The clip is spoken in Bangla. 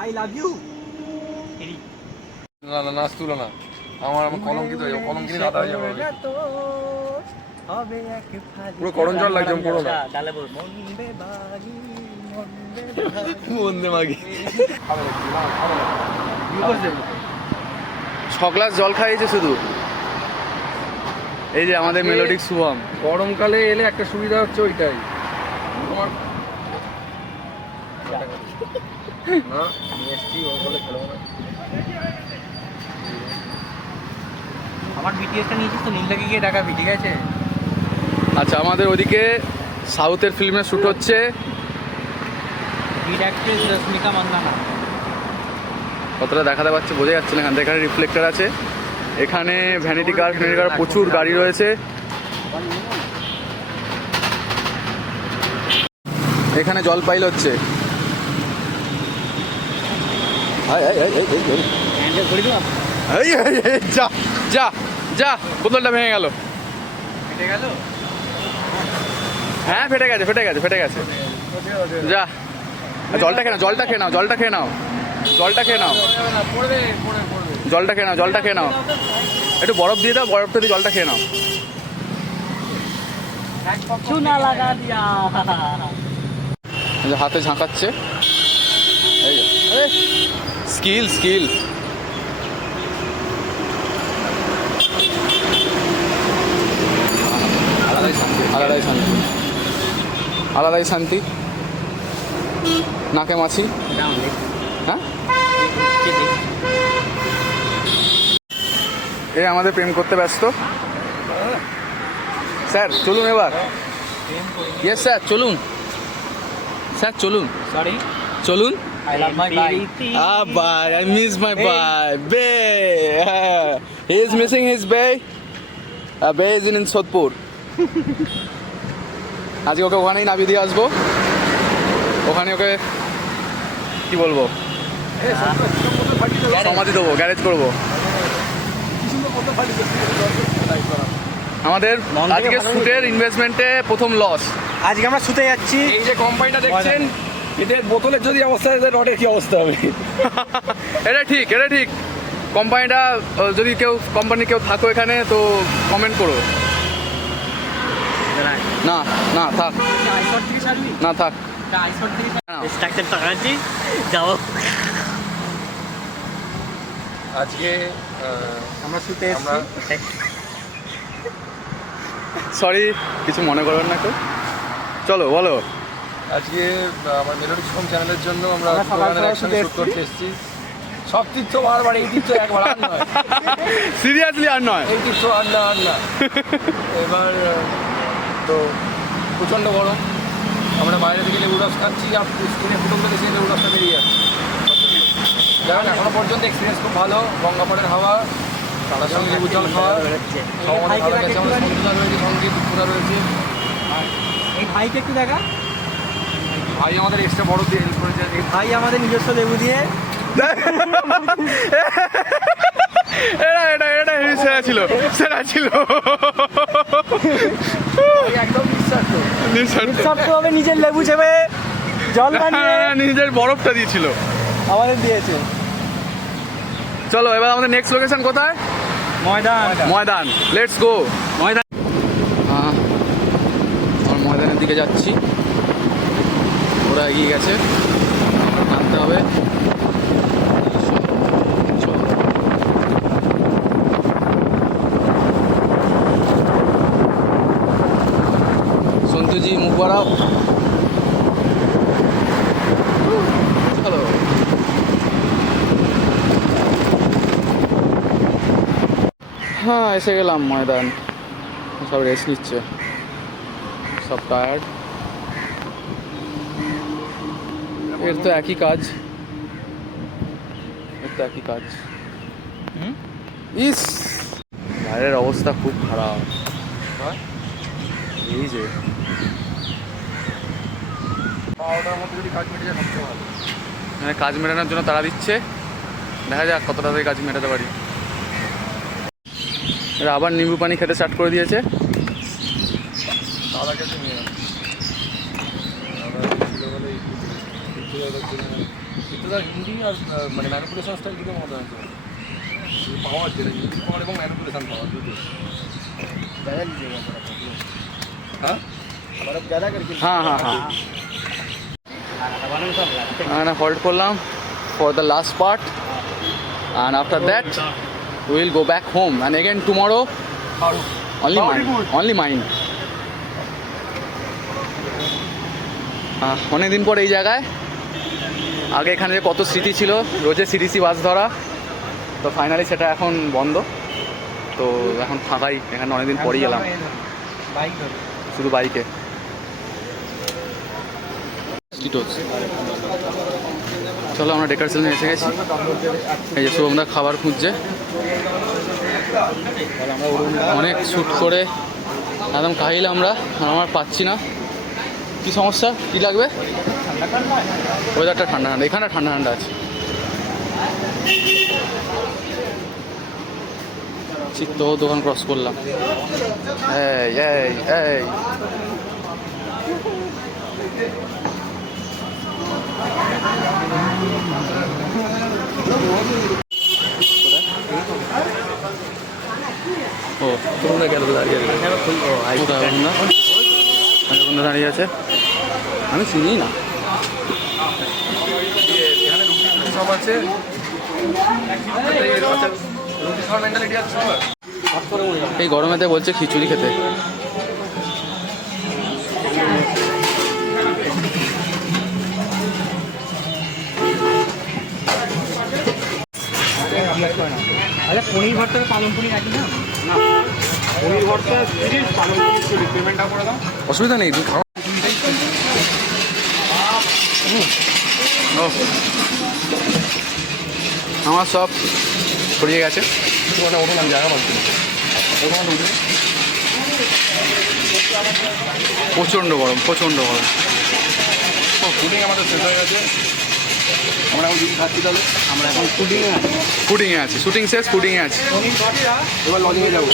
I love you. না না নাচ তুলো না, আমার কলঙ্কিত হয়ে যাবো, কলঙ্কিত না দাঁড়িয়ে যাবো পুরো করণ জল লাগছে করো না বন্দে মাগি। 6 গ্লাস জল খাইয়েছে শুধু। এই যে আমাদের মেলোডিক শুভম। গরমকালে এলে একটা সুবিধা হচ্ছে ওইটাই, তোমার না মিষ্টি ওই বলে খেলবো না। আমার বিটিএসটা নিয়েছিস তো, নীলটাকে গিয়ে ডাকাবি, ঠিক আছে? আচ্ছা, আমাদের ওদিকে সাউথের ফিল্মে শ্যুট হচ্ছে। Lead actress Rashmika Mandanna. কতটা দেখাতে পাচ্ছে বোঝা যাচ্ছে না, এখান থেকে এখানে রিফ্লেক্টর আছে, এখানে ভ্যানিটি কার প্রচুর গাড়ি রয়েছে। এখানে জল পাইল হচ্ছে। যা যা যা, বোতলটা ভেঙে গেল। কেটে গেল? হ্যাঁ ফেটে গেছে ফেটে গেছে ফেটে গেছে। যা, জলটা খেয়ে নাও, জলটা খেয়ে নাও, জলটা খেয়ে নাও, জলটা খেয়ে নাও, জলটা খেয়ে নাও, জলটা খেয়ে নাও। একটু বরফ দিয়ে দাও, বরফটা দিয়ে জলটা খেয়ে নাও। চুনা লাগা দিয়া। হাতে ঝাঁকাচ্ছে, স্কিল স্কিল। আলাদাই শান্তি, আলাদাই শান্তি। নাকে মাছি। হ্যাঁ, এ আমাদের প্রেম করতে ব্যস্ত। স্যার চলুন এবার। ইয়েস স্যার চলুন, স্যার চলুন, সরি চলুন। I love my bike. Ah, bye. I miss my bye. Bay. He is missing his bay. Bay is in Sodhpur. আজকে ওকে ওখানেই নামিয়ে দিয়ে আসবো। ওখানে ওকে কি বলবো, সমাধি দেবো, গ্যারেজ করবো। আমাদের আজকে শুটের ইনভেস্টমেন্টে প্রথম লস। আজকে আমরা শুতে যাচ্ছি। এই যে কোম্পানিটা দেখছেন, এদের বোতলের যদি অবস্থা হয়, রডের কি অবস্থা হবে? এটা ঠিক, এটা ঠিক। কোম্পানিটা যদি কোম্পানি কেউ থাকো এখানে তো কমেন্ট করো। না না থাক, আইসর থেকে ছাড়বি? না থাক। আইসর থেকে না। স্ট্রাকচার টাকাচ্ছি, যাবো। আজকে আমরা শুতে আমরা এসেছি। সরি, কিছু মনে করবেন না কেউ। চলো বলো। আজকে আমার মেলোডি শুভম চ্যানেলের জন্য আমরা আমরা সকাল সকাল একসঙ্গে শুতে শুট করতে এসেছি। সব তীর্থ বারবার, এই তীর্থ একবার আর নয়, সিরিয়াসলি আর নয়। এই তীর্থ আর না আর না। এবার তো প্রচণ্ড গরম, আমরা বাইরে থেকে লেবু রস খাচ্ছি, আর স্ক্রিনে ফুটবল দেখে লেবু রসটা বেরিয়ে যাচ্ছে। যাই এখনো পর্যন্ত এক্সপিরিয়েন্স খুব ভালো। গঙ্গাপাড়ের হাওয়া, তার সঙ্গে লেবু জল খাওয়া, সব আমাদের ভালো গেছে। আমাদের সঙ্গীতা রয়েছে, সঙ্গীত পুরা রয়েছে। এই ভাইকে একটু দেখা। ভাই আমাদের এক্সট্রা বড় দিয়ে হেল্প করেছে। এই ভাই আমাদের নিজস্ব লেবু দিয়ে। এটা এটা এটা সেরা ছিল, সেরা ছিল। একদম নিঃস্বার্থ। নিঃস্বার্থভাবে নিজের লেবু চেপে জল বানিয়ে নিজের বরফটা দিয়েছিল, আমাদের দিয়েছে। চলো এবার আমাদের নেক্সট লোকেশন কোথায়? ময়দান। ময়দান, লেটস গো ময়দান। আমরা ময়দানের দিকে যাচ্ছি, ওরা এগিয়ে গেছে, নামতে হবে। সন্তুজি মুখ বাড়াও। চলো হ্যাঁ, এসে গেলাম ময়দান। সব রেস্ট নিচ্ছে, সব টায়ার্ড। এর তো একই কাজ, এর তো একই কাজ। ইস, বাইরের অবস্থা খুব খারাপ। এই যে পাওয়াটার মধ্যে যদি কাজ মিটে যায় সবচেয়ে ভালো। মানে কাজ মেটানোর জন্য তারা দিচ্ছে, দেখা যাক কতটা তাদের কাজ মেটাতে পারি। এরা আবার নিম্বু পানি খেতে স্টার্ট করে দিয়েছে। দাদা কাছে নিয়ে স্যার হিন্দি আর মানে ম্যানিপুলেশন স্টাইল দুটো মতো আছে পাওয়ার যেটা হিন্দি পাওয়ার এবং ম্যানিপুলেশন পাওয়ার দুটো হ্যাঁ हाँ हाँ हाँ আমরা হোল্ড করলাম for the last part and after that we will go back home and again tomorrow only mine অনেকদিন পর এই জায়গায় আগে এখানে কত স্মৃতি ছিল রোজে সিডিসি বাস ধরা তো ফাইনালি সেটা এখন বন্ধ তো এখন ফাঁকাই এখানে অনেকদিন পরেই এলাম বাইক ধরে শুধু বাইকে চলো আমরা ডেকার সেলুনে এসে গেছি এই যে শুভমদা খাবার খুঁজছে অনেক শ্যুট করে একদম খাইলে আমরা আর আমার পাচ্ছি না কি সমস্যা কি লাগবে ওয়েদারটা ঠান্ডা ঠান্ডা এখানে ঠান্ডা ঠান্ডা আছে চিত্ত দোকান ক্রস করলাম এই এই এই ও তোমরা গেল দাঁড়িয়ে দাঁড়িয়ে আছে আমি চিনি না এখানে রুটি সব আছে রুটি খাওয়ার মেন্টালিটি আছে সবার এই গরমেতে বলছে খিচুড়ি খেতে আচ্ছা পনির ভর্তা পালন পনির রাখি না পনির ভর্তা 30 পালং পনির পেমেন্টটা করে দাও অসুবিধা নেই তুমি খাও আমার সব ছড়িয়ে গেছে তোমার ওটা নাম জায়গা পাচ্ছি প্রচণ্ড গরম ফুডিং আমাদের শেষ হয়ে গেছে আমরা এখন যদি খাচ্ছি তাহলে আমরা এখন ফুডিংয়ে আছি ফুডিংয়ে আছে শুটিং শেষ ফুডিংয়ে আছে পনির ভর্তা এবার লজিংয়ে যাবো